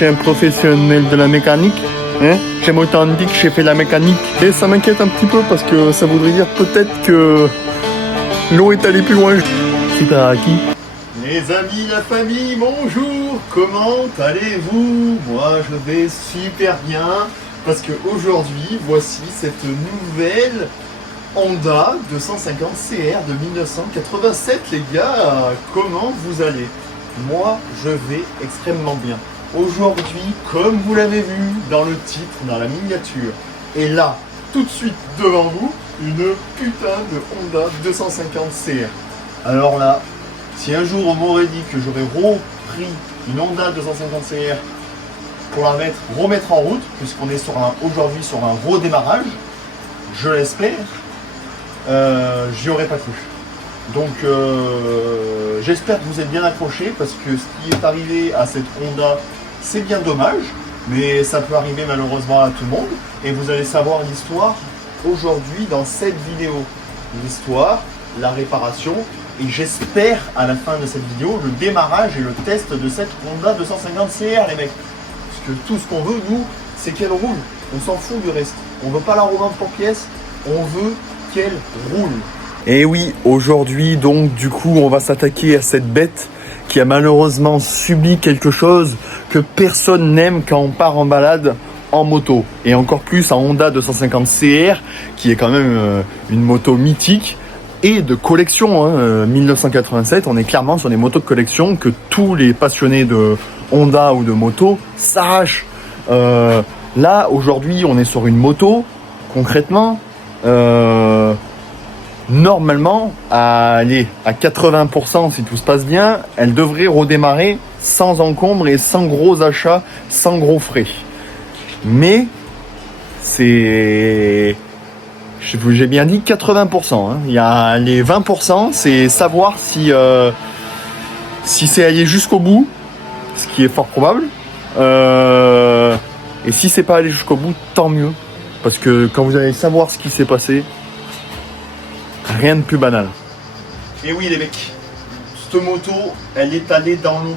chez un professionnel de la mécanique. Hein, j'aime autant dire que j'ai fait la mécanique. Et ça m'inquiète un petit peu parce que ça voudrait dire peut-être que l'eau est allée plus loin. C'est à qui? Les amis, la famille, bonjour. Comment allez-vous? Moi, je vais super bien parce que aujourd'hui, voici cette nouvelle Honda 250 CR de 1987, les gars. Comment vous allez? Moi, je vais extrêmement bien. Aujourd'hui, comme vous l'avez vu dans le titre, dans la miniature, et là, tout de suite devant vous, une putain de Honda 250 CR. Alors là, si un jour on m'aurait dit que j'aurais repris une Honda 250 CR pour la remettre en route, puisqu'on est aujourd'hui sur un redémarrage, je l'espère, j'y aurais pas cru. Donc j'espère que vous êtes bien accrochés, parce que ce qui est arrivé à cette Honda, c'est bien dommage, mais ça peut arriver malheureusement à tout le monde. Et vous allez savoir l'histoire aujourd'hui dans cette vidéo. L'histoire, la réparation, et j'espère à la fin de cette vidéo, le démarrage et le test de cette Honda 250 CR, les mecs. Parce que tout ce qu'on veut, nous, c'est qu'elle roule. On s'en fout du reste. On veut pas la revendre pour pièce, on veut qu'elle roule. Et oui, aujourd'hui, donc, du coup, on va s'attaquer à cette bête qui a malheureusement subi quelque chose que personne n'aime quand on part en balade en moto. Et encore plus en Honda 250 CR, qui est quand même une moto mythique et de collection. 1987, on est clairement sur des motos de collection que tous les passionnés de Honda ou de moto s'arrachent. Là, aujourd'hui, on est sur une moto, concrètement, normalement, à 80%, si tout se passe bien, elle devrait redémarrer sans encombre et sans gros achats, sans gros frais. Mais c'est... J'ai bien dit 80%. Il y a les 20%, c'est savoir si c'est allé jusqu'au bout, ce qui est fort probable. Et si c'est pas allé jusqu'au bout, tant mieux. Parce que quand vous allez savoir ce qui s'est passé, rien de plus banal. Et oui les mecs, cette moto, elle est allée dans l'eau.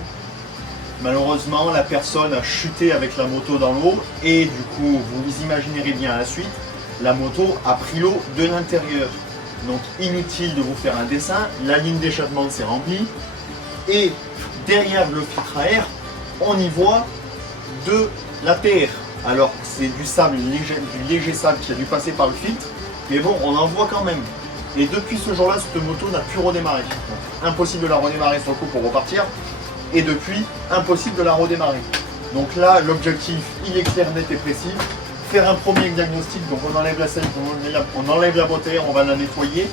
Malheureusement, la personne a chuté avec la moto dans l'eau et du coup, vous imaginerez bien à la suite, la moto a pris l'eau de l'intérieur. Donc inutile de vous faire un dessin, la ligne d'échappement s'est remplie et derrière le filtre à air, on y voit de la terre. Alors c'est du sable, du léger sable qui a dû passer par le filtre, mais bon, on en voit quand même. Et depuis ce jour-là, cette moto n'a plus redémarré. Donc, impossible de la redémarrer sur le coup pour repartir. Et depuis, impossible de la redémarrer. Donc là, l'objectif, il est clair, net et précis. Faire un premier diagnostic, donc on enlève la selle, on enlève la boîte à air, on va la nettoyer.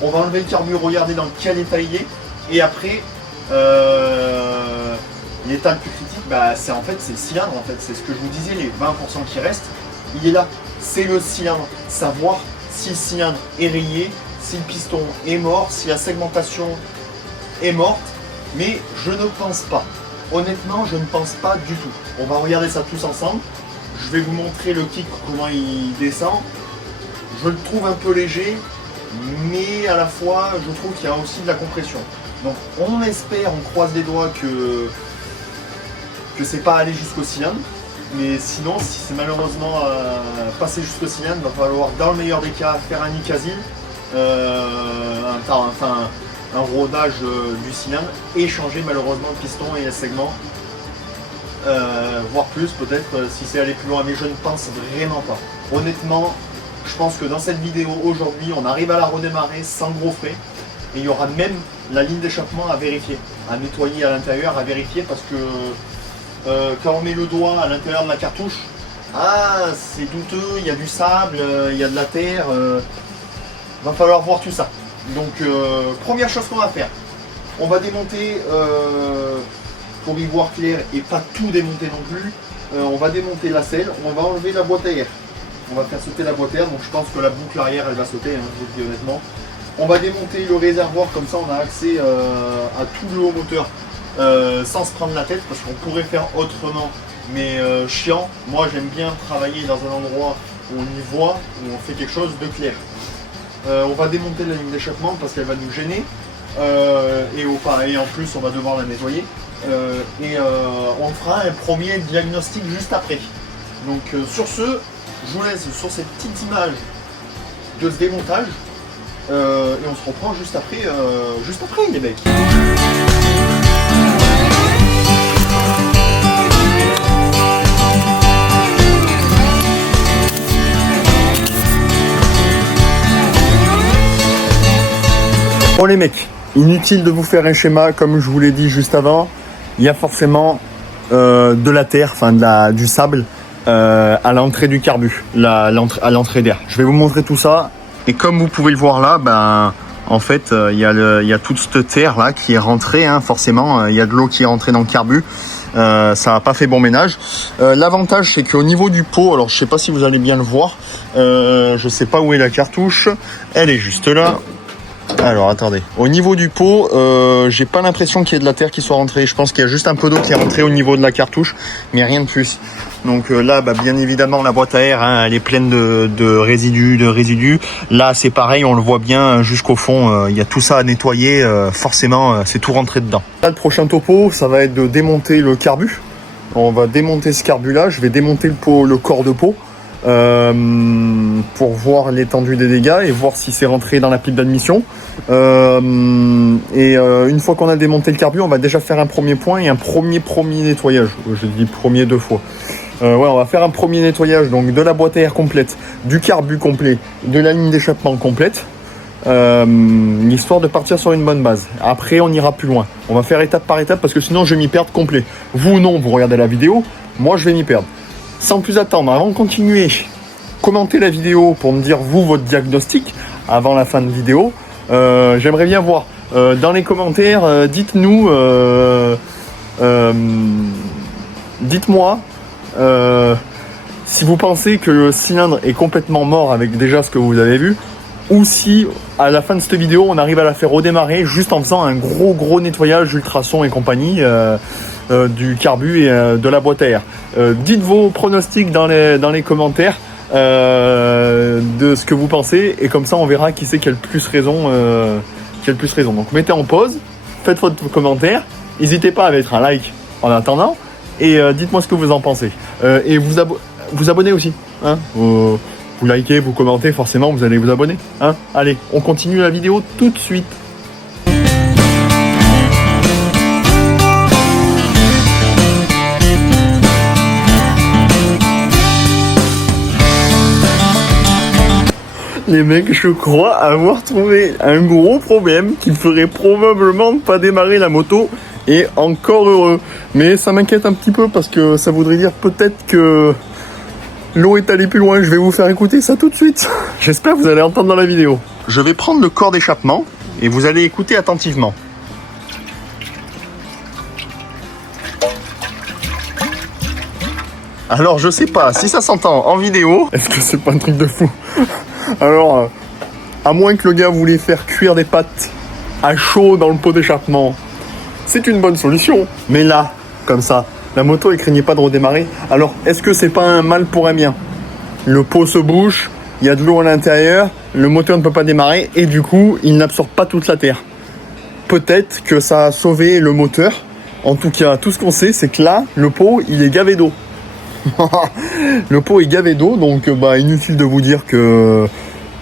On va enlever le carburant, regarder dans quel état il est. Et après, l'état le plus critique, c'est en fait c'est le cylindre. En fait, c'est ce que je vous disais, les 20% qui restent, il est là. C'est le cylindre. Savoir si le cylindre est rayé, si le piston est mort, si la segmentation est morte, mais je ne pense pas. Honnêtement, je ne pense pas du tout. On va regarder ça tous ensemble. Je vais vous montrer le kick, comment il descend. Je le trouve un peu léger, mais à la fois, je trouve qu'il y a aussi de la compression. Donc on espère, on croise les doigts que c'est pas allé jusqu'au cylindre. Mais sinon, si c'est malheureusement passé jusqu'au cylindre, il va falloir, dans le meilleur des cas, faire un Nicasil, un rodage du cylindre et changer malheureusement le piston et les segments, voire plus peut-être si c'est aller plus loin, mais je ne pense vraiment pas. Honnêtement, je pense que dans cette vidéo aujourd'hui, on arrive à la redémarrer sans gros frais et il y aura même la ligne d'échappement à vérifier, à nettoyer à l'intérieur, à vérifier parce que quand on met le doigt à l'intérieur de la cartouche, c'est douteux, il y a du sable, il y a de la terre, va falloir voir tout ça. Donc première chose qu'on va faire, on va démonter pour y voir clair et pas tout démonter non plus. On va démonter la selle, on va enlever la boîte à air. On va faire sauter la boîte à air, donc je pense que la boucle arrière elle va sauter, je vous le dis honnêtement. On va démonter le réservoir, comme ça on a accès à tout le haut moteur sans se prendre la tête, parce qu'on pourrait faire autrement, mais chiant. Moi j'aime bien travailler dans un endroit où on y voit, où on fait quelque chose de clair. On va démonter la ligne d'échappement parce qu'elle va nous gêner et en plus on va devoir la nettoyer. On fera un premier diagnostic juste après. Donc sur ce, je vous laisse sur cette petite image de ce démontage et on se reprend juste après les mecs. Bon les mecs, inutile de vous faire un schéma comme je vous l'ai dit juste avant. Il y a forcément de la terre, enfin du sable à l'entrée du carbu, à l'entrée d'air. Je vais vous montrer tout ça. Et comme vous pouvez le voir là, ben en fait il y a toute cette terre là qui est rentrée, hein, forcément. Il y a de l'eau qui est rentrée dans le carbu. Ça n'a pas fait bon ménage. L'avantage c'est qu'au niveau du pot, alors je sais pas si vous allez bien le voir, je sais pas où est la cartouche, elle est juste là. Alors attendez, au niveau du pot, j'ai pas l'impression qu'il y ait de la terre qui soit rentrée. Je pense qu'il y a juste un peu d'eau qui est rentrée au niveau de la cartouche, mais rien de plus. Donc là, bien évidemment, la boîte à air, hein, elle est pleine de résidus. Là, c'est pareil, on le voit bien jusqu'au fond. Il y a tout ça à nettoyer. Forcément, c'est tout rentré dedans. Là, le prochain topo, ça va être de démonter le carbu. On va démonter ce carbu-là. Je vais démonter le corps de pot. Pour voir l'étendue des dégâts et voir si c'est rentré dans la pipe d'admission. Une fois qu'on a démonté le carbu, on va déjà faire un premier point et un premier nettoyage. Je dis premier 2 fois. On va faire un premier nettoyage donc de la boîte à air complète, du carbu complet, de la ligne d'échappement complète, histoire de partir sur une bonne base. Après, on ira plus loin. On va faire étape par étape parce que sinon je vais m'y perdre complet. Vous non, vous regardez la vidéo, moi je vais m'y perdre. Sans plus attendre, avant de continuer, commentez la vidéo pour me dire vous votre diagnostic avant la fin de vidéo. J'aimerais bien voir dans les commentaires, dites-moi si vous pensez que le cylindre est complètement mort avec déjà ce que vous avez vu, ou si à la fin de cette vidéo on arrive à la faire redémarrer juste en faisant un gros nettoyage ultrason et compagnie du carbu et de la boîte à air. Dites vos pronostics dans les commentaires de ce que vous pensez et comme ça on verra qui c'est qui a le plus raison. Donc mettez en pause, faites votre commentaire, n'hésitez pas à mettre un like en attendant et dites-moi ce que vous en pensez. Et vous abonnez aussi, hein. Vous likez, vous commentez, forcément vous allez vous abonner, hein. Allez, on continue la vidéo tout de suite. Les mecs, je crois avoir trouvé un gros problème qui ferait probablement pas démarrer la moto et encore heureux. Mais ça m'inquiète un petit peu parce que ça voudrait dire peut-être que l'eau est allée plus loin. Je vais vous faire écouter ça tout de suite. J'espère que vous allez entendre dans la vidéo. Je vais prendre le corps d'échappement et vous allez écouter attentivement. Alors je sais pas si ça s'entend en vidéo. Est-ce que c'est pas un truc de fou? Alors, à moins que le gars voulait faire cuire des pâtes à chaud dans le pot d'échappement, c'est une bonne solution. Mais là, comme ça, la moto elle craignait pas de redémarrer. Alors, est-ce que c'est pas un mal pour un bien? Le pot se bouche, il y a de l'eau à l'intérieur, le moteur ne peut pas démarrer et du coup, il n'absorbe pas toute la terre. Peut-être que ça a sauvé le moteur. En tout cas, tout ce qu'on sait, c'est que là, le pot, il est gavé d'eau. Le pot est gavé d'eau, donc inutile de vous dire que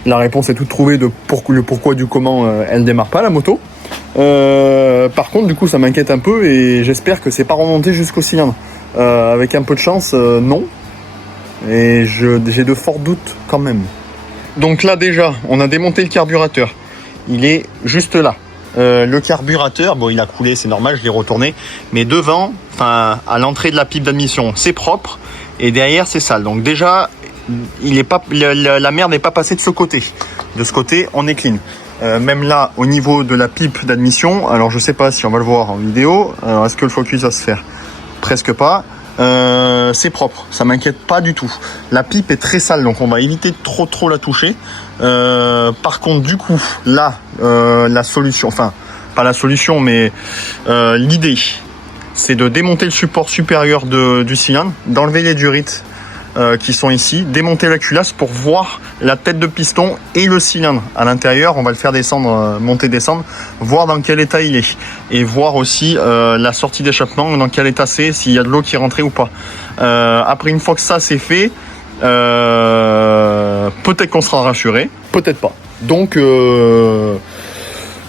la réponse est toute trouvée de le pourquoi du comment elle démarre pas la moto. Par contre, du coup, ça m'inquiète un peu et j'espère que c'est pas remonté jusqu'au cylindre. Avec un peu de chance, non. Et j'ai de forts doutes quand même. Donc là déjà, on a démonté le carburateur. Il est juste là. Le carburateur, bon, il a coulé, c'est normal, je l'ai retourné. Mais devant, enfin, à l'entrée de la pipe d'admission, c'est propre. Et derrière, c'est sale. Donc déjà, la merde n'est pas passée de ce côté. De ce côté, on est clean. Même là, au niveau de la pipe d'admission, alors je sais pas si on va le voir en vidéo. Alors, est-ce que le focus va se faire? Presque pas. C'est propre, ça m'inquiète pas du tout. La pipe est très sale, donc on va éviter de trop la toucher. Par contre, du coup, là, la solution, enfin, pas la solution, mais l'idée, c'est de démonter le support supérieur du cylindre, d'enlever les durites qui sont ici, démonter la culasse pour voir la tête de piston et le cylindre à l'intérieur. On va le faire descendre, monter, descendre, voir dans quel état il est et voir aussi la sortie d'échappement, dans quel état c'est, s'il y a de l'eau qui est rentrée ou pas. Après, une fois que ça c'est fait, peut-être qu'on sera rassuré, peut-être pas. Donc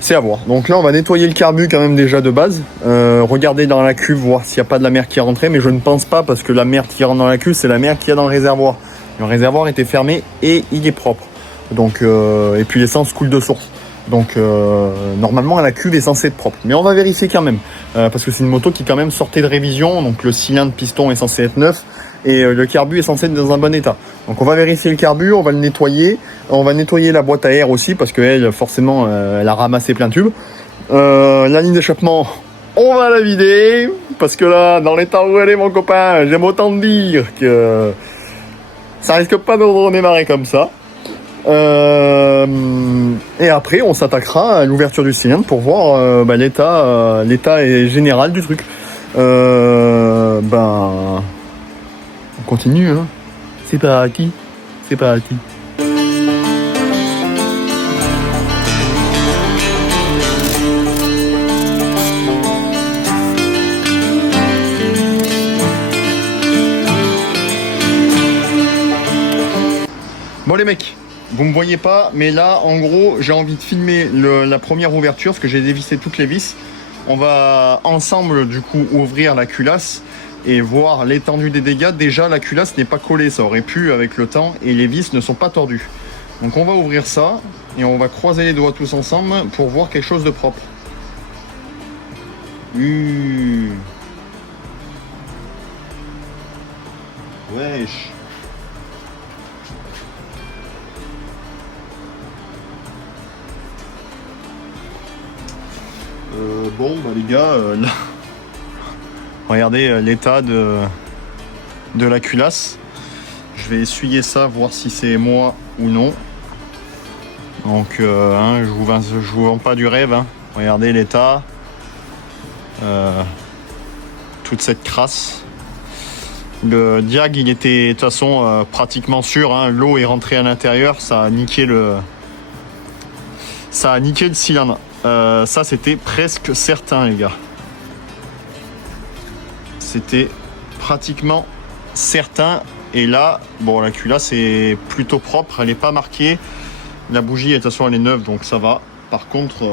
c'est à voir. Donc là on va nettoyer le carbu quand même déjà de base, regarder dans la cuve, voir s'il n'y a pas de la merde qui est rentrée, mais je ne pense pas, parce que la merde qui rentre dans la cuve c'est la merde qu'il y a dans le réservoir. Le réservoir était fermé et il est propre. Donc et puis l'essence coule de source. Donc normalement la cuve est censée être propre. Mais on va vérifier quand même, parce que c'est une moto qui quand même sortait de révision, donc le cylindre piston est censé être neuf et le carbu est censé être dans un bon état. Donc on va vérifier le carbu, on va le nettoyer, on va nettoyer la boîte à air aussi, parce qu'elle forcément elle a ramassé plein de tubes. La ligne d'échappement, on va la vider, parce que là, dans l'état où elle est mon copain, j'aime autant dire que ça risque pas de redémarrer comme ça. Et après on s'attaquera à l'ouverture du cylindre pour voir l'état général du truc. On continue, hein. C'est parti. C'est parti. Bon les mecs, vous me voyez pas, mais là en gros j'ai envie de filmer la première ouverture, parce que j'ai dévissé toutes les vis. On va ensemble du coup ouvrir la culasse et voir l'étendue des dégâts. Déjà la culasse n'est pas collée, ça aurait pu avec le temps, et les vis ne sont pas tordues. Donc on va ouvrir ça et on va croiser les doigts tous ensemble pour voir quelque chose de propre. Wesh. Les gars, là, regardez l'état de la culasse. Je vais essuyer ça, voir si c'est moi ou non. Donc je vous vends pas du rêve, hein. Regardez l'état, toute cette crasse. Le diag il était de toute façon pratiquement sûr, hein. L'eau est rentrée à l'intérieur, ça a niqué le cylindre. Ça c'était presque certain les gars. C'était pratiquement certain. Et là, bon, la culasse est plutôt propre, elle n'est pas marquée. La bougie de toute façon elle est neuve, donc ça va. Par contre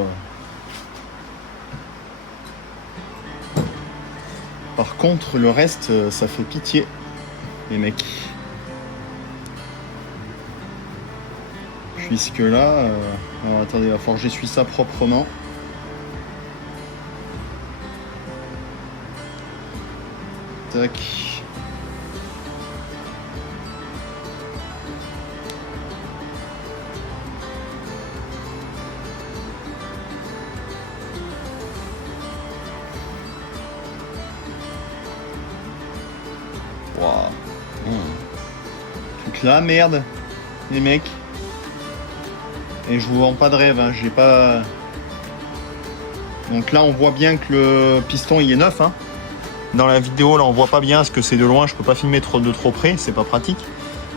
le reste ça fait pitié les mecs. Puisque là, attendez, il va falloir que j'essuie ça proprement. Tac. Wow. Toute la merde, les mecs. Et je vous vends pas de rêve, hein. J'ai pas. Donc là on voit bien que le piston il est neuf, hein. Dans la vidéo là on voit pas bien parce que c'est de loin, je peux pas filmer de trop près, c'est pas pratique.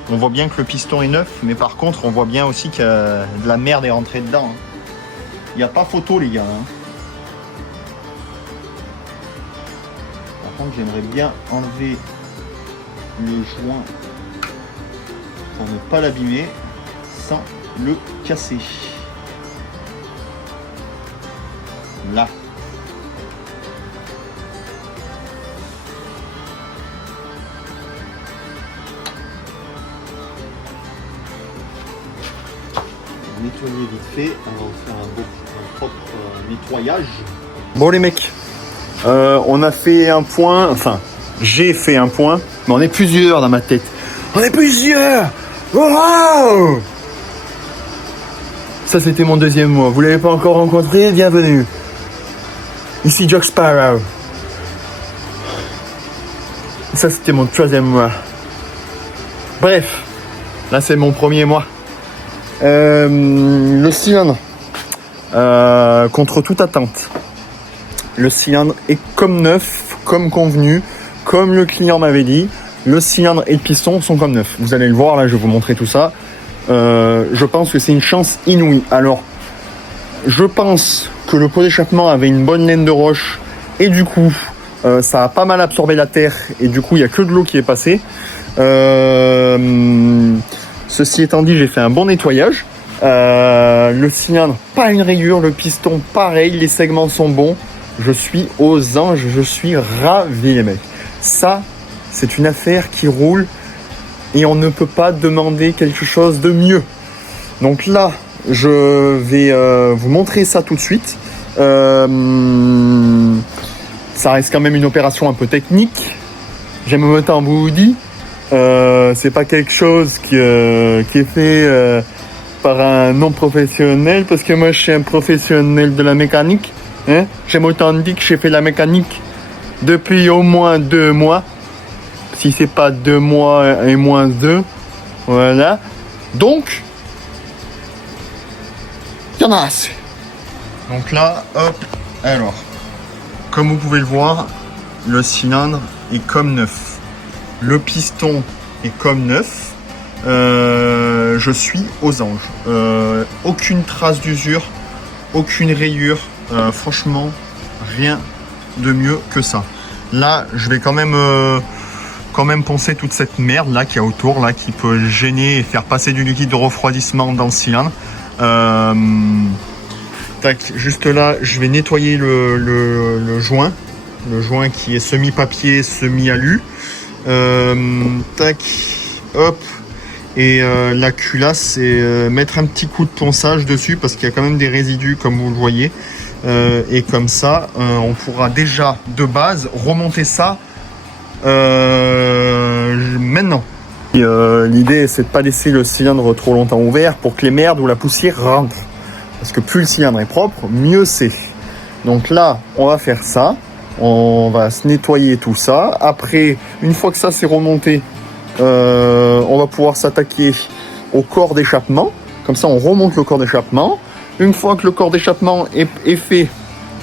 On voit bien que le piston est neuf, mais par contre on voit bien aussi que de la merde est rentrée dedans, hein. Il n'y a pas photo les gars, hein. Par contre j'aimerais bien enlever le joint pour ne pas l'abîmer sans le casser. Là. Nettoyer vite fait, on va faire un propre nettoyage. Bon les mecs, on a fait un point, enfin j'ai fait un point, mais on est plusieurs dans ma tête. On est plusieurs. Wow! Ça c'était mon deuxième mois. Vous l'avez pas encore rencontré? Bienvenue. Ici Jack Sparrow. Ça c'était mon troisième mois. Bref, là c'est mon premier mois. Le cylindre, contre toute attente, le cylindre est comme neuf, comme convenu, comme le client m'avait dit. le cylindre et le piston sont comme neufs. Vous allez le voir, là je vais vous montrer tout ça. Je pense que c'est une chance inouïe. Alors, je pense que le pot d'échappement avait une bonne laine de roche et du coup, ça a pas mal absorbé la terre et du coup, il n'y a que de l'eau qui est passée. Ceci étant dit, j'ai fait un bon nettoyage. Le cylindre, pas une rayure, le piston, pareil, les segments sont bons. Je suis aux anges, je suis ravi les mecs. Ça, c'est une affaire qui roule et on ne peut pas demander quelque chose de mieux. Donc là, je vais vous montrer ça tout de suite. Ça reste quand même une opération un peu technique. J'aime autant vous dire. C'est pas quelque chose qui est fait par un non professionnel, parce que moi je suis un professionnel de la mécanique. Hein? J'aime autant dire que j'ai fait la mécanique depuis au moins 2 mois. Si c'est pas 2 mois et moins 2. Voilà. Donc, il y en a assez. Donc là, hop, alors, comme vous pouvez le voir, le cylindre est comme neuf. Le piston est comme neuf. Je suis aux anges. Aucune trace d'usure, aucune rayure. Franchement, rien de mieux que ça. Là, je vais quand même poncer toute cette merde là qui est autour, là, qui peut gêner et faire passer du liquide de refroidissement dans le cylindre. Tac, juste là, je vais nettoyer le joint. Le joint qui est semi-papier, semi-alu. Tac, hop. Et la culasse, c'est mettre un petit coup de ponçage dessus parce qu'il y a quand même des résidus comme vous le voyez. Et comme ça, on pourra déjà de base remonter ça maintenant. L'idée, c'est de ne pas laisser le cylindre trop longtemps ouvert pour que les merdes ou la poussière rentrent. Parce que plus le cylindre est propre, mieux c'est. Donc là, on va faire ça. On va se nettoyer tout ça. Après, une fois que ça c'est remonté, on va pouvoir s'attaquer au corps d'échappement. Comme ça, on remonte le corps d'échappement. Une fois que le corps d'échappement est fait,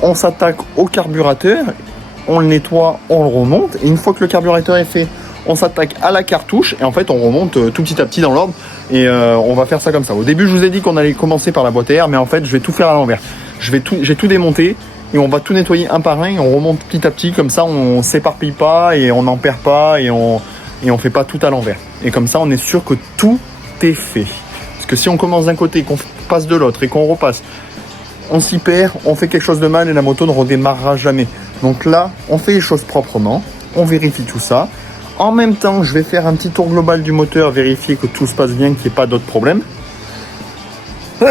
on s'attaque au carburateur. On le nettoie, on le remonte. Et une fois que le carburateur est fait, on s'attaque à la cartouche. Et en fait, on remonte tout petit à petit dans l'ordre. Et on va faire ça comme ça. Au début, je vous ai dit qu'on allait commencer par la boîte à air. Mais en fait, je vais tout faire à l'envers. J'ai tout démonté. Et on va tout nettoyer un par un. Et on remonte petit à petit. Comme ça, on s'éparpille pas. Et on n'en perd pas. Et on fait pas tout à l'envers. Et comme ça, on est sûr que tout est fait. Parce que si on commence d'un côté, qu'on passe de l'autre et qu'on repasse, on s'y perd, on fait quelque chose de mal et la moto ne redémarrera jamais. Donc là, on fait les choses proprement, on vérifie tout ça. En même temps, je vais faire un petit tour global du moteur, vérifier que tout se passe bien, qu'il n'y ait pas d'autres problèmes. Qu'il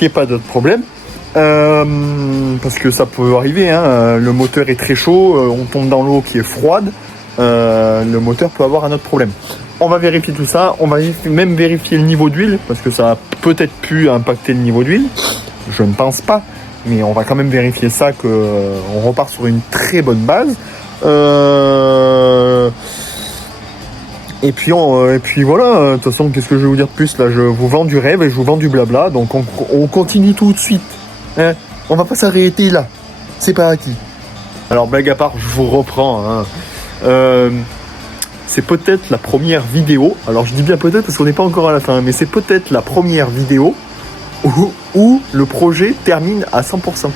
n'y ait pas d'autres problèmes. Parce que ça peut arriver, hein. Le moteur est très chaud, on tombe dans l'eau qui est froide, le moteur peut avoir un autre problème. On va vérifier tout ça, on va même vérifier le niveau d'huile, parce que ça a peut-être pu impacter le niveau d'huile, je ne pense pas, mais on va quand même vérifier ça, qu'on repart sur une très bonne base. Et puis voilà, de toute façon, qu'est-ce que je vais vous dire de plus là, je vous vends du rêve et je vous vends du blabla, donc on continue tout de suite. Hein, on va pas s'arrêter là, c'est pas acquis. Alors blague à part, je vous reprends. Hein. C'est peut-être la première vidéo, alors je dis bien peut-être parce qu'on n'est pas encore à la fin, mais c'est peut-être la première vidéo où le projet termine à 100%,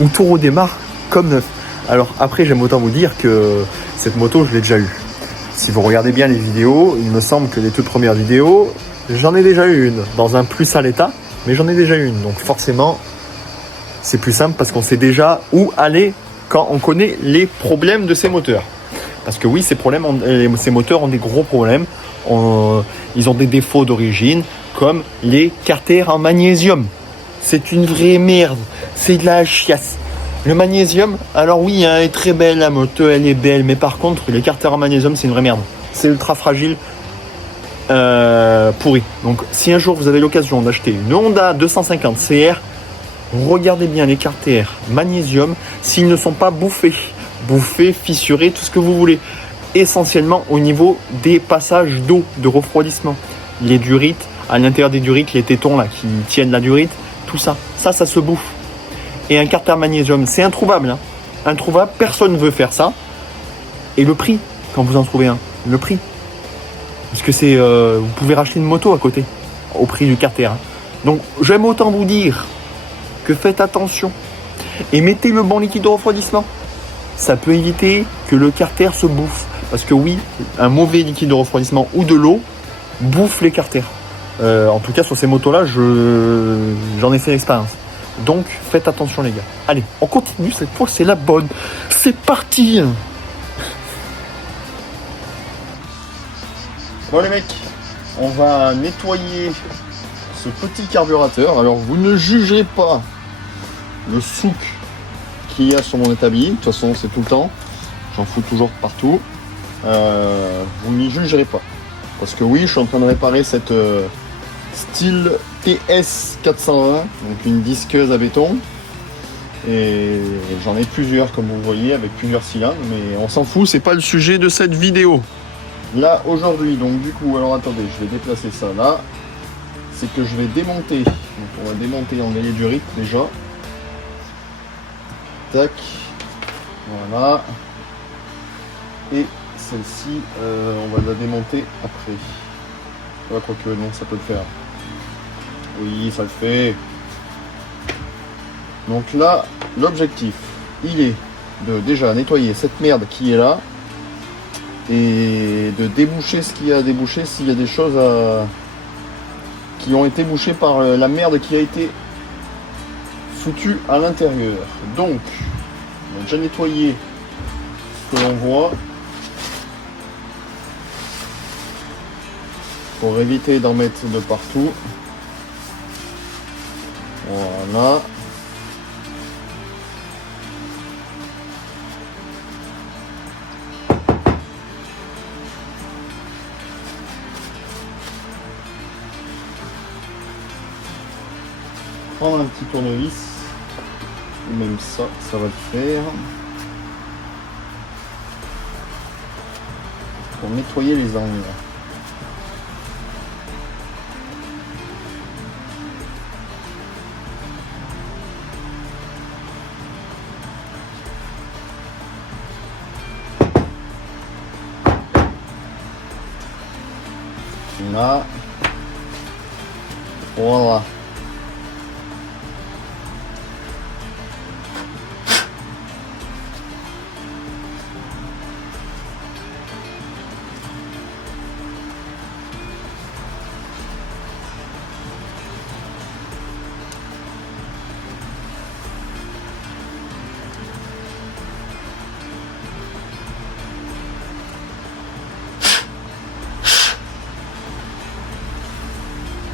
où tout redémarre comme neuf. Alors après, j'aime autant vous dire que cette moto, je l'ai déjà eue. Si vous regardez bien les vidéos, il me semble que les toutes premières vidéos, j'en ai déjà eu une, dans un plus sale état, mais j'en ai déjà eu une, donc forcément, c'est plus simple parce qu'on sait déjà où aller quand on connaît les problèmes de ces moteurs. Parce que oui, ces moteurs ont des gros problèmes. Ils ont des défauts d'origine, comme les carters en magnésium. C'est une vraie merde. C'est de la chiasse. Le magnésium, alors oui, hein, elle est très belle, la moto, elle est belle. Mais par contre, les carters en magnésium, c'est une vraie merde. C'est ultra fragile, pourri. Donc, si un jour vous avez l'occasion d'acheter une Honda 250 CR, regardez bien les carters magnésium s'ils ne sont pas bouffés, fissurés, tout ce que vous voulez. Essentiellement au niveau des passages d'eau, de refroidissement. Les durites, à l'intérieur des durites, les tétons là qui tiennent la durite, tout ça. Ça se bouffe. Et un carter magnésium, c'est introuvable. Hein. Introuvable, personne ne veut faire ça. Et le prix, quand vous en trouvez un, le prix. Parce que c'est, vous pouvez racheter une moto à côté, au prix du carter. Hein. Donc j'aime autant vous dire que faites attention. Et mettez le bon liquide de refroidissement. Ça peut éviter que le carter se bouffe. Parce que oui, un mauvais liquide de refroidissement ou de l'eau bouffe les carters. En tout cas, sur ces motos-là, j'en ai fait l'expérience. Donc, faites attention, les gars. Allez, on continue. Cette fois, c'est la bonne. C'est parti. Bon, les mecs, on va nettoyer ce petit carburateur. Alors, vous ne jugez pas le souk qu'il y a sur mon établi. De toute façon, c'est tout le temps. J'en fous toujours partout. Vous n'y jugerez pas. Parce que oui, je suis en train de réparer cette style TS 420, donc une disqueuse à béton. Et j'en ai plusieurs, comme vous voyez, avec plusieurs cylindres. Mais on s'en fout, c'est pas le sujet de cette vidéo. Là, aujourd'hui, donc du coup, alors attendez, je vais déplacer ça là. C'est que je vais démonter. Donc on va démonter en ailier du rythme déjà. Tac. Voilà. Et celle-ci, on va la démonter après. Ouais, quoique non, ça peut le faire. Oui, ça le fait. Donc là, l'objectif, il est de déjà nettoyer cette merde qui est là et de déboucher ce qu'il y a à déboucher s'il y a des choses qui ont été bouchées par la merde qui a été foutue à l'intérieur. Donc, on a déjà nettoyé ce que l'on voit pour éviter d'en mettre de partout. Voilà. Prendre un petit tournevis, ou même ça, ça va le faire. Pour nettoyer les angles. Là. Voilà.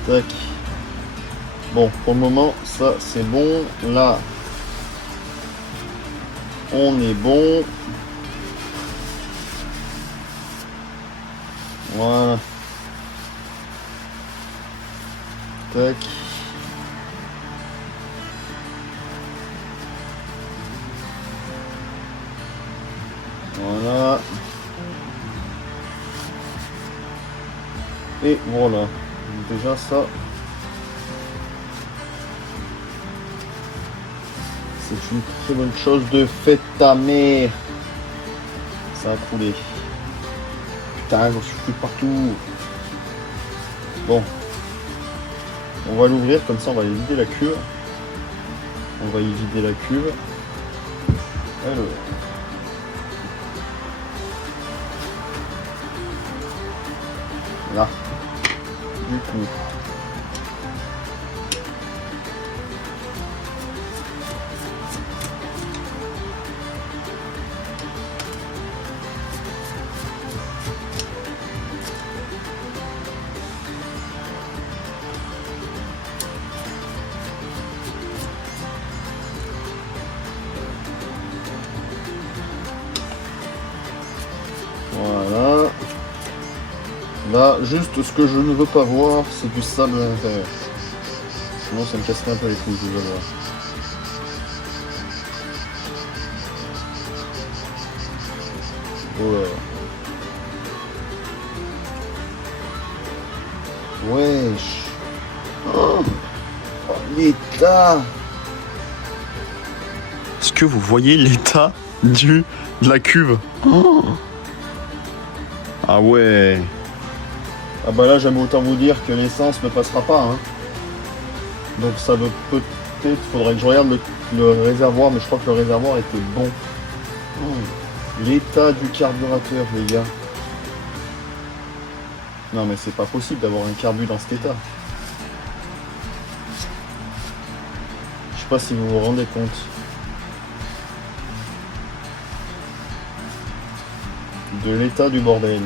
Tac. Bon, pour le moment, ça c'est bon. Là, on est bon. Voilà. Tac. Voilà. Et voilà. Déjà ça, c'est une très bonne chose de fait ta mère. Ça a coulé. Putain, j'en suis foutu partout. Bon. On va l'ouvrir, comme ça on va aller vider la cuve. On va y vider la cuve. Alors. Là. Du coup. Voilà. Là, juste ce que je ne veux pas voir, c'est du sable à l'intérieur. Sinon, ça me casserait un peu les couilles, je vais voir. Voilà. Wesh. Oh, l'état. Est-ce que vous voyez l'état de la cuve? Oh. Ah ouais. Ah bah là, j'aime autant vous dire que l'essence ne passera pas. Hein. Donc ça veut peut-être, faudrait que je regarde le réservoir, mais je crois que le réservoir était bon. Oh. L'état du carburateur, les gars. Non mais c'est pas possible d'avoir un carbu dans cet état. Je sais pas si vous vous rendez compte. De l'état du bordel.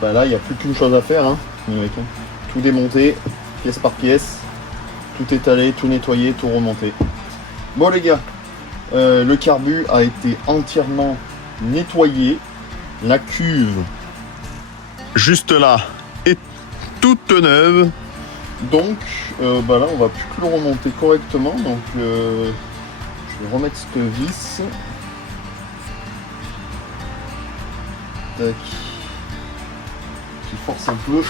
Bah là, il n'y a plus qu'une chose à faire, hein, les mecs. Tout démonter, pièce par pièce. Tout étalé, tout nettoyé, tout remonté. Bon les gars, le carbu a été entièrement nettoyé. La cuve, juste là, est toute neuve. Donc, bah là, on va plus que le remonter correctement. Donc, je vais remettre cette vis. Tac. Qui force un peu.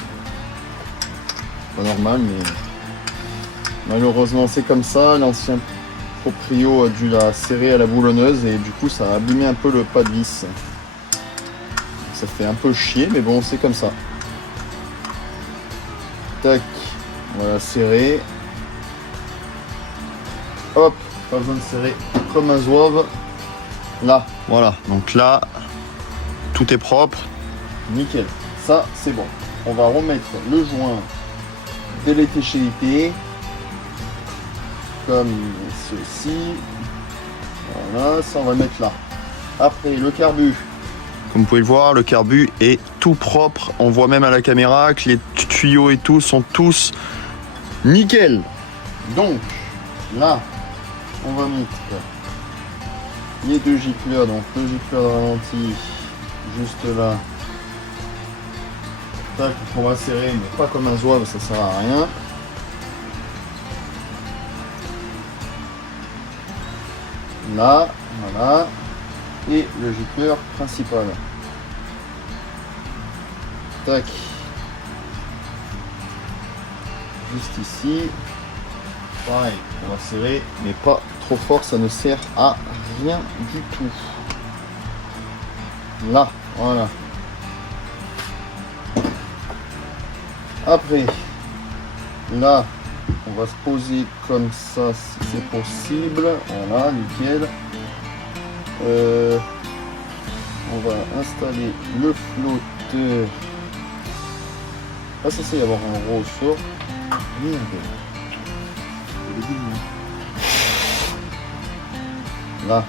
Pas normal, mais malheureusement c'est comme ça. L'ancien proprio a dû la serrer à la boulonneuse et du coup ça a abîmé un peu le pas de vis. Ça fait un peu chier, mais bon, c'est comme ça. Tac, on va la serrer. Hop, pas besoin de serrer comme un zouave. Là, voilà. Donc là, tout est propre. Nickel. Ça, c'est bon. On va remettre le joint de l'étanchéité. Comme ceci. Voilà, ça on va le mettre là. Après, le carbu. Comme vous pouvez le voir, le carbu est tout propre. On voit même à la caméra que les tuyaux et tout sont tous nickel. Donc, là, on va mettre les deux gicleurs. Donc, le gicleur de ralenti, juste là. Tac, on va serrer, mais pas comme un zouave, ça sert à rien. Là, voilà. Et le gicleur principal. Tac. Juste ici. Pareil, on va serrer, mais pas trop fort, ça ne sert à rien du tout. Là, voilà. Après, là, on va se poser comme ça si c'est possible. Voilà, nickel. On va installer le flotteur. Pas censé y avoir un ressort. Merde. Là.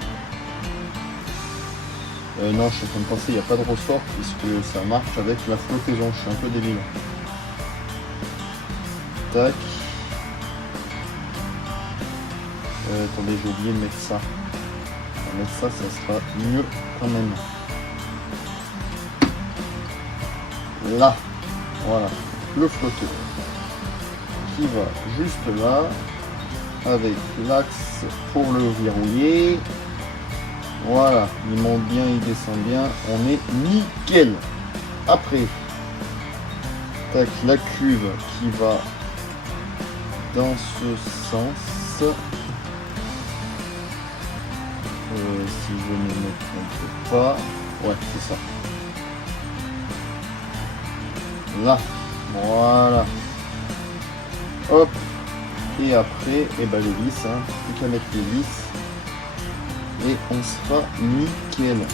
Non, je suis en train de penser, il n'y a pas de ressort puisque ça marche avec la flottaison. Je suis un peu débile. Tac. Attendez, j'ai oublié de mettre ça. On va mettre ça, ça sera mieux quand même. Là, voilà, le flotteur qui va juste là, avec l'axe pour le verrouiller. Voilà, il monte bien, il descend bien, on est nickel. Après, tac, la cuve qui va dans ce sens. Si je ne me trompe pas, ouais, c'est ça. Là, voilà. Hop. Et après, et ben les vis, hein, plus qu'à mettre les vis. Et on sera nickel. Donc,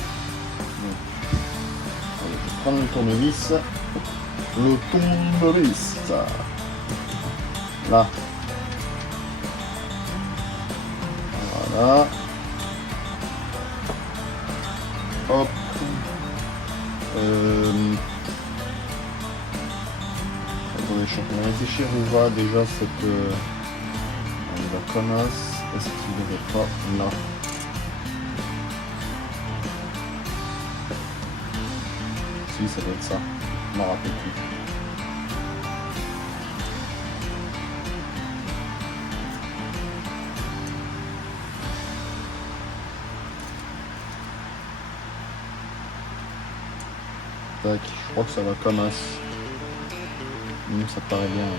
on va prendre le tournevis. Le tournevis. Là. Voilà. Hop. Attendez, je suis en train de réfléchir où va déjà cette... la connasse. Est-ce qu'il ne devait pas là? Si, ça doit être ça. Je m'en rappelle plus. Tac, je crois que ça va comme as. Ça paraît bien.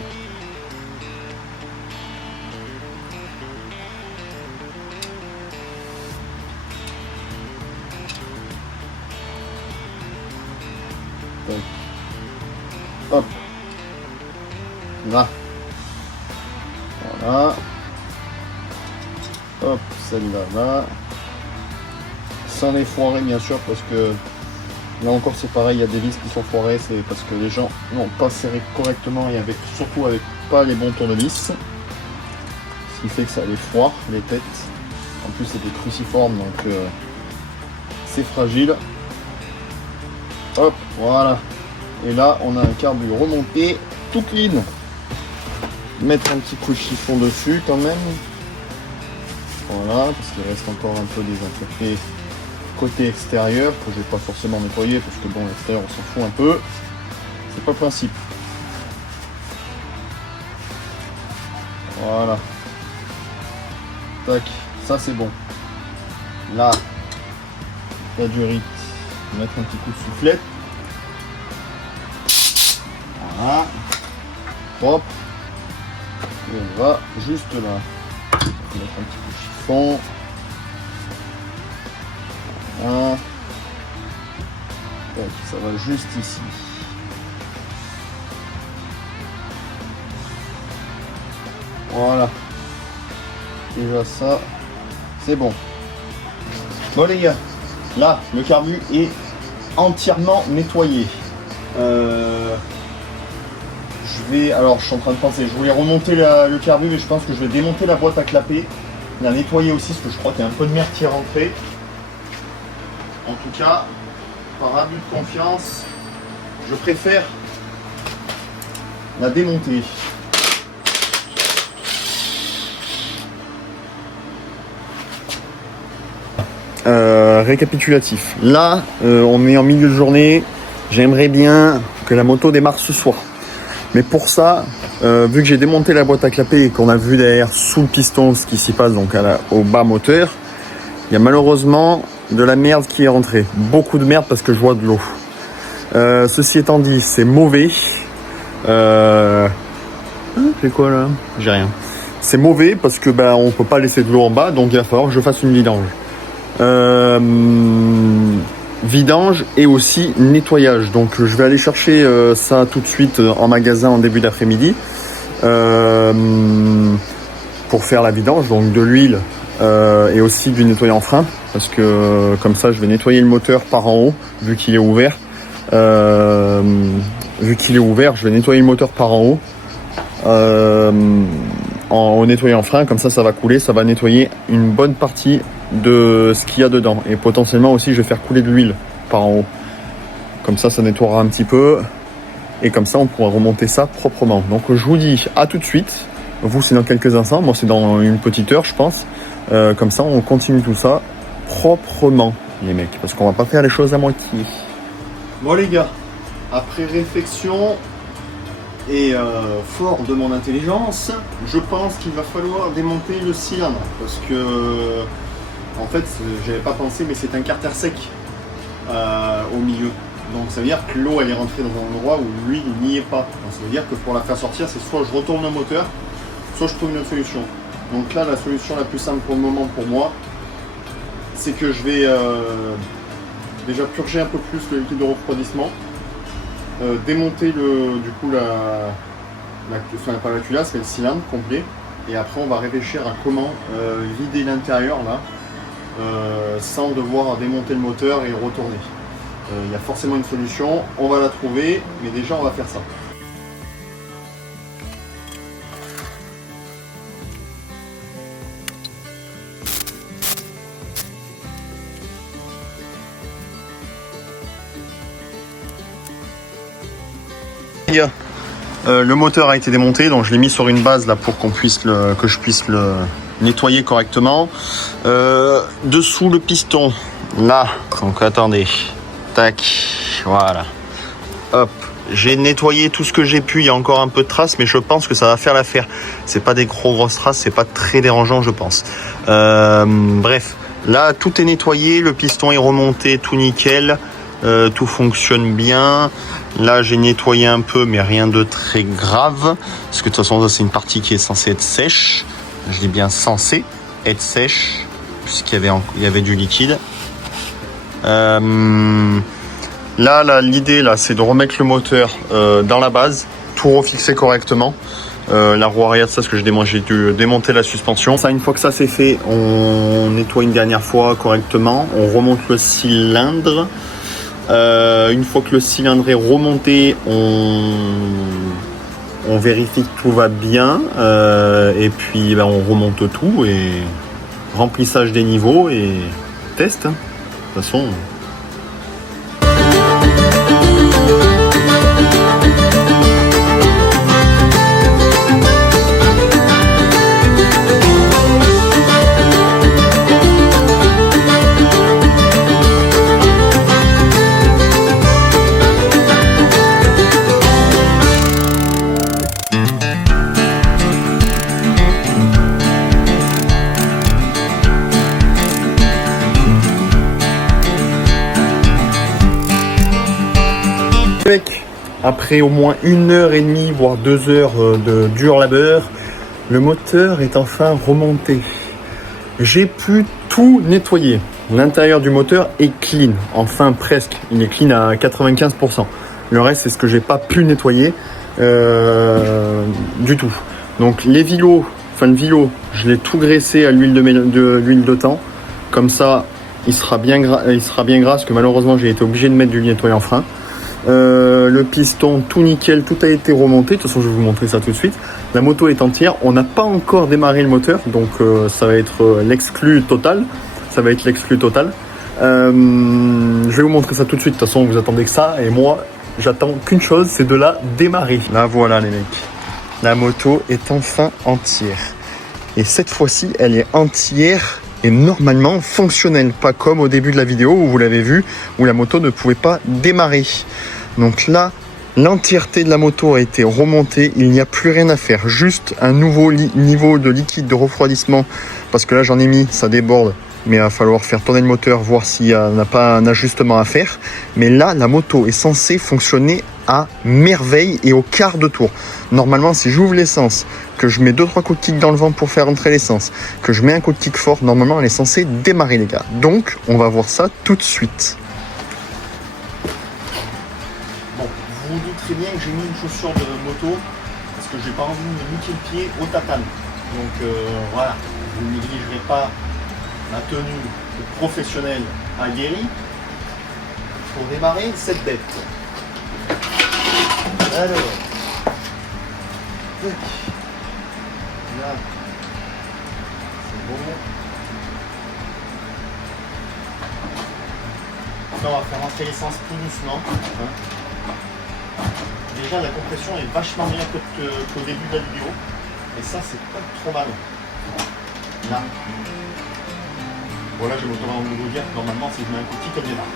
Hop, celle-là, là. Sans les foirer, bien sûr, parce que là encore, c'est pareil, il y a des vis qui sont foirées, c'est parce que les gens n'ont pas serré correctement et surtout avec pas les bons tournevis. Ce qui fait que ça les foire, les têtes. En plus, c'est des cruciformes, donc c'est fragile. Hop, voilà. Et là, on a un carbu remonté, tout clean. Mettre un petit coup de chiffon dessus quand même. Voilà, parce qu'il reste encore un peu des impuretés côté extérieur que je vais pas forcément nettoyer parce que bon, l'extérieur on s'en fout un peu. C'est pas le principe. Voilà. Tac, ça c'est bon. Là, la durite. Mettre un petit coup de soufflette. Voilà. Hop. Et on va juste là. Mettre un petit coup de chiffon. Voilà. Donc, ça va juste ici. Voilà. Déjà ça, c'est bon. Bon les gars, là, le carbu est entièrement nettoyé. Alors je suis en train de penser, je voulais remonter le carbu, mais je pense que je vais démonter la boîte à clapper, la nettoyer aussi, parce que je crois qu'il y a un peu de merde qui est rentrée. En tout cas, par abus de confiance, je préfère la démonter. Récapitulatif. Là, on est en milieu de journée. J'aimerais bien que la moto démarre ce soir. Mais pour ça, vu que j'ai démonté la boîte à clapper et qu'on a vu derrière sous le piston ce qui s'y passe, donc au bas moteur, il y a malheureusement de la merde qui est rentrée. Beaucoup de merde parce que je vois de l'eau. Ceci étant dit, c'est mauvais. C'est quoi là? J'ai rien. C'est mauvais parce que on peut pas laisser de l'eau en bas, donc il va falloir que je fasse une vidange. Vidange et aussi nettoyage. Donc je vais aller chercher ça tout de suite en magasin en début d'après-midi pour faire la vidange, donc de l'huile et aussi du nettoyant frein, parce que comme ça je vais nettoyer le moteur par en haut vu qu'il est ouvert. Je vais nettoyer le moteur par en haut en nettoyant frein, comme ça va couler, ça va nettoyer une bonne partie de ce qu'il y a dedans, et potentiellement aussi je vais faire couler de l'huile par en haut, comme ça nettoiera un petit peu et comme ça on pourra remonter ça proprement. Donc je vous dis à tout de suite, vous c'est dans quelques instants, moi c'est dans une petite heure je pense, comme ça on continue tout ça proprement les mecs, parce qu'on va pas faire les choses à moitié. Bon les gars, après réflexion et fort de mon intelligence, je pense qu'il va falloir démonter le cylindre, parce que en fait j'avais pas pensé, mais c'est un carter sec au milieu, donc ça veut dire que l'eau elle est rentrée dans un endroit où l'huile n'y est pas, donc ça veut dire que pour la faire sortir, c'est soit je retourne le moteur, soit je trouve une autre solution. Donc là la solution la plus simple pour le moment pour moi, c'est que je vais déjà purger un peu plus le liquide de refroidissement, démonter pas la culasse mais le cylindre complet, et après on va réfléchir à comment vider l'intérieur là sans devoir démonter le moteur et retourner. Il y a forcément une solution, on va la trouver, mais déjà on va faire ça. Le moteur a été démonté, donc je l'ai mis sur une base là pour que je puisse le nettoyer correctement. Dessous le piston, là, donc attendez, tac, voilà, hop, j'ai nettoyé tout ce que j'ai pu, il y a encore un peu de traces, mais je pense que ça va faire l'affaire. C'est pas des grosses traces, c'est pas très dérangeant je pense. Bref, là tout est nettoyé, le piston est remonté, tout nickel. Tout fonctionne bien. Là j'ai nettoyé un peu, mais rien de très grave, parce que de toute façon ça c'est une partie qui est censée être sèche. Je dis bien censée être sèche, puisqu'il y avait du liquide. Là l'idée là c'est de remettre le moteur dans la base, tout refixer correctement. la roue arrière, ça, ce que j'ai dû démonter la suspension. Ça, une fois que ça c'est fait, on nettoie une dernière fois correctement. On remonte le cylindre. Une fois que le cylindre est remonté, on vérifie que tout va bien. Et puis ben, on remonte tout et remplissage des niveaux et test. Hein. De toute façon. Après au moins 1h30 voire 2 heures de dur labeur, le moteur est enfin remonté. J'ai pu tout nettoyer. L'intérieur du moteur est clean, enfin presque. Il est clean à 95%. Le reste c'est ce que j'ai pas pu nettoyer du tout. Donc les vilos, enfin le vilo, je l'ai tout graissé à l'huile de temps. Comme ça, il sera bien gras, parce que malheureusement j'ai été obligé de mettre du nettoyant frein. Le piston tout nickel, tout a été remonté. De toute façon je vais vous montrer ça tout de suite. La moto est entière, on n'a pas encore démarré le moteur, donc ça va être l'exclu total. Je vais vous montrer ça tout de suite. De toute façon vous attendez que ça, et moi j'attends qu'une chose, c'est de la démarrer. Là voilà les mecs, la moto est enfin entière, et cette fois-ci elle est entière et normalement fonctionnelle, pas comme au début de la vidéo où vous l'avez vu, où la moto ne pouvait pas démarrer. Donc là, l'entièreté de la moto a été remontée, il n'y a plus rien à faire, juste un nouveau niveau de liquide de refroidissement, parce que là j'en ai mis, ça déborde, mais il va falloir faire tourner le moteur, voir s'il n'y a pas un ajustement à faire. Mais là, la moto est censée fonctionner à merveille et au quart de tour. Normalement, si j'ouvre l'essence, que je mets 2-3 coups de kick dans le vent pour faire entrer l'essence, que je mets un coup de kick fort, normalement elle est censée démarrer les gars. Donc, on va voir ça tout de suite. Bon, vous vous doutez bien que j'ai mis une chaussure de moto, parce que j'ai pas envie de me niquer le pied au tatane. Donc voilà, vous ne négligerez pas la tenue de professionnel aguerri pour démarrer cette bête. Alors, là, c'est bon. Là, on va faire rentrer l'essence plus doucement. Hein. Déjà, la compression est vachement meilleure qu'au début de la vidéo. Et ça, c'est pas trop mal. Là. Voilà, j'ai l'automatique de vous dire que normalement, si je mets un coup de kick, elle démarre.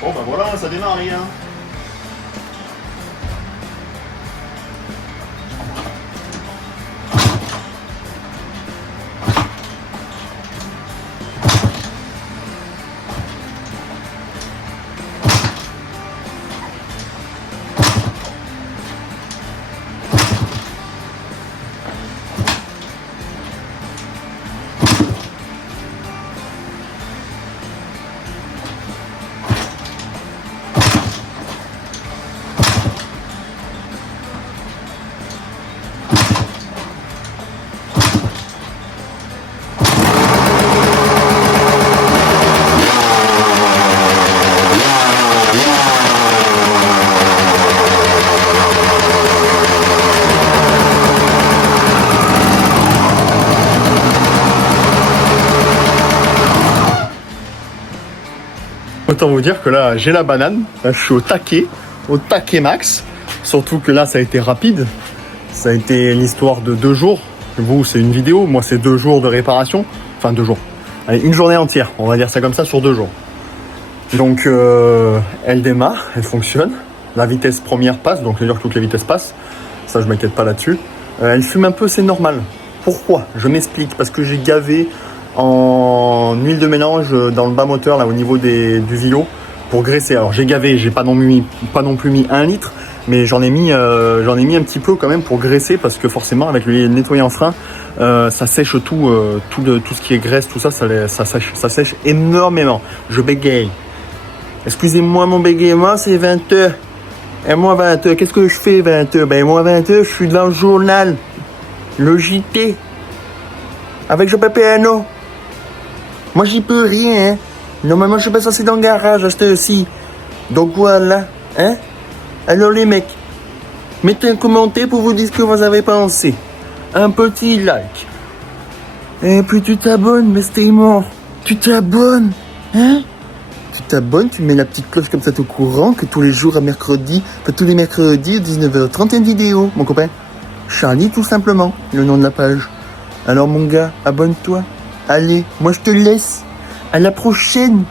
Bon bah voilà, ça démarre les gars. Autant vous dire que là j'ai la banane, là, je suis au taquet max, surtout que là ça a été rapide, ça a été l'histoire de 2 jours, Vous, c'est une vidéo. Moi, c'est 2 jours de réparation. Enfin, 2 jours. Allez, une journée entière. On va dire ça comme ça sur 2 jours. Donc, elle démarre, elle fonctionne. La vitesse première passe, donc c'est-à-dire que toutes les vitesses passent. Ça, je m'inquiète pas là-dessus. Elle fume un peu, c'est normal. Pourquoi? Je m'explique. Parce que j'ai gavé en huile de mélange dans le bas moteur, là, au niveau du vilo, pour graisser. Alors, j'ai gavé, j'ai pas non plus mis 1 litre, mais j'en ai mis un petit peu quand même pour graisser, parce que forcément, avec le nettoyant frein, ça sèche tout ce qui est graisse, tout ça, ça sèche énormément. Je bégaye. Excusez-moi mon bégaiement, c'est 20h. Et moi, 20h, qu'est-ce que je fais 20h? Ben moi, 20h, je suis dans le journal. Le JT. Avec Jean Pépiano. Moi, j'y peux rien, hein. Normalement, je suis pas censé dans le garage à cette heure-ci. Donc voilà, hein. Alors les mecs, mettez un commentaire pour vous dire ce que vous avez pensé. Un petit like. Et puis tu t'abonnes, Mestémon. Tu t'abonnes, hein. Tu t'abonnes, tu mets la petite cloche comme ça au courant que tous les jours à mercredi, enfin tous les mercredis à 19h30 une vidéo, mon copain. Charlie tout simplement, le nom de la page. Alors mon gars, abonne-toi. Allez, moi je te laisse. À la prochaine.